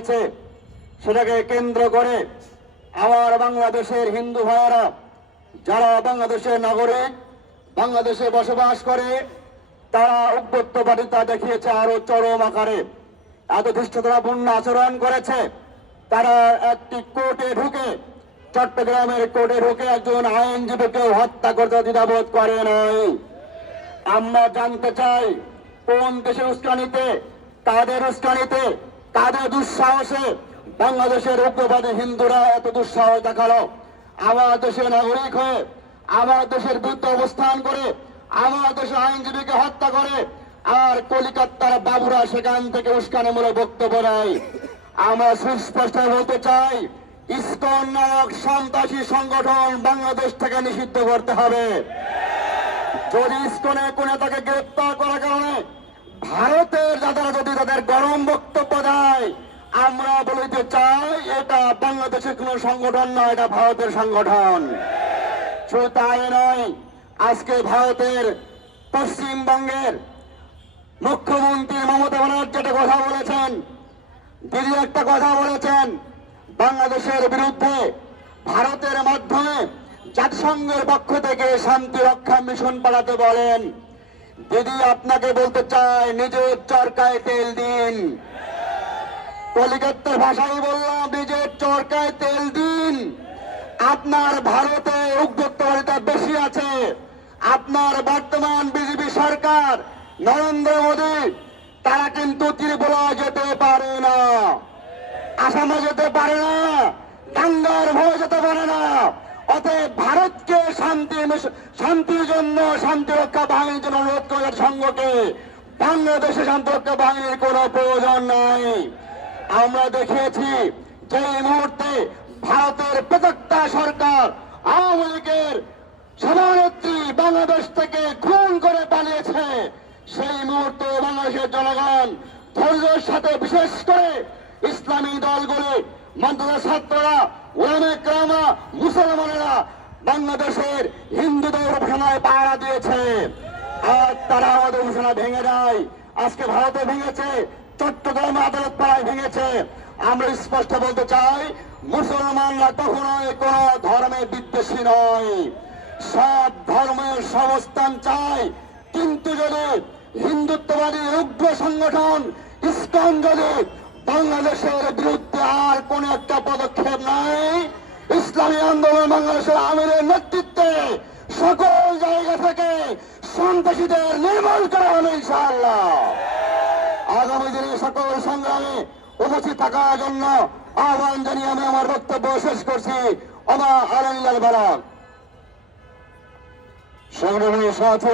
হয়েছে, সেটাকে কেন্দ্র করে আমার বাংলাদেশের হিন্দু ভাইয়েরা যারা বাংলাদেশের নাগরিক, বাংলাদেশে বসবাস করে, তারা উগ্রবাদিতা দেখিয়েছে আরো চরম আকারে। এত ধৃষ্টতাপূর্ণ আচরণ করেছে। তারা একটি কোর্টে ঢুকে, চট্টগ্রামের কোর্টে ঢুকে একজন আইনজীবীকে হত্যা করতে দ্বিধাবোধ করে নাই। আমরা জানতে চাই, কোন দেশের উস্কানিতে, কাদের উস্কানিতে, কাদের দুঃসাহসে বাংলাদেশের উগ্রবাদী হিন্দুরা এত দুঃসাহস দেখালো? আমার দেশের নাগরিক হয়ে, আমার দেশের বিরুদ্ধে অবস্থান করে, আমার দেশের আইনজীবীকে হত্যা করে, আর কলিকাতার বাবুরা সেখান থেকে উস্কানিমূলক বক্তব্য দেয়। আমরা সুস্পষ্ট বলতে চাই, ইসকন নামক সন্ত্রাসী সংগঠন বাংলাদেশ থেকে নিষিদ্ধ করতে হবে। যদি ইসকনের কোন নেতাকে গ্রেপ্তার করার কারণে ভারতের যারা যদি তাদের গরম বক্তব্য দেয়, আমরা বলতে চাই এটা বাংলাদেশের কোন সংগঠন নয়, এটা ভারতের সংগঠন। শুধু তাই নয়, আজকে ভারতের পশ্চিমবঙ্গের মুখ্যমন্ত্রী মমতা ব্যানার্জি একটা কথা বলেছেন, দিদি একটা কথা বলেছেন, বাংলাদেশের বিরুদ্ধে ভারতের মাধ্যমে জাতিসংঘের পক্ষ থেকে শান্তি রক্ষা মিশন পাঠাতে বলেন। দিদি আপনাকে বলতে চাই, নিজের চরকায় তেল দিন। কলিকাতার ভাষায় বললাম, নিজের চরকায় তেল দিন। আপনার ভারতে উগ্রবাদিতা বেশি আছে। আপনার বর্তমান বিজেপি সরকার নরেন্দ্র মোদী, তারা কিন্তু ত্রিপুরা যেতে পারে না, আসামে যেতে পারে না, টাঙ্গার ভয়ে যেতে পারে না। অতএব ভারতকে শান্তির জন্য, শান্তি রক্ষা বাহিনীর জন্য অনুরোধ করে সংঘকে, বাংলাদেশে শান্তি রক্ষা বাহিনীর কোনো প্রয়োজন নাই। আমরা দেখেছি যে মুহূর্তে ভারতের প্রত্যেকটা সরকার আওয়ামী লীগের সভানেত্রী বাংলাদেশ থেকে খুন করে পালিয়েছে, সেই মুহূর্তে বাংলাদেশের জনগণ ধৈর্যের সাথে, বিশেষ করে ইসলামী দলগুলি, মাদ্রাসা ছাত্ররা, ওলামা কেরামা, মুসলমানেরা বাংলাদেশের হিন্দুদের উপাসনায় পাহারা দিয়েছে। আর তারা আমাদের উপাসনা ভেঙে দেয়। আজকে ভারতে ভেঙেছে, চট্টগ্রামে আদালত পাড়ায় ভেঙেছে। আমরা স্পষ্ট বলতে চাই, মুসলমানরা কখনোই কোন ধর্মের বিদ্বেষী নয়, সব ধর্মের সমস্থান চায়। কিন্তু যদি হিন্দুত্ববাদী উগ্র সংগঠন ইসকন যদি বাংলাদেশের বিরুদ্ধে আর কোন একটা পদক্ষেপ নাই, ইসলামী আন্দোলন বাংলাদেশের আমিরের নেতৃত্বে সকল জায়গা থেকে সন্ত্রাসীদের নির্মূল করা হবে ইনশাআল্লাহ। আগামী দিনে সকল সংগ্রামে উপস্থিত থাকার জন্য আহ্বান জানিয়ে আমি আমার বক্তব্য শেষ করছি। ওমা আলাইহিল বালাগ। সংগ্রামী সাথী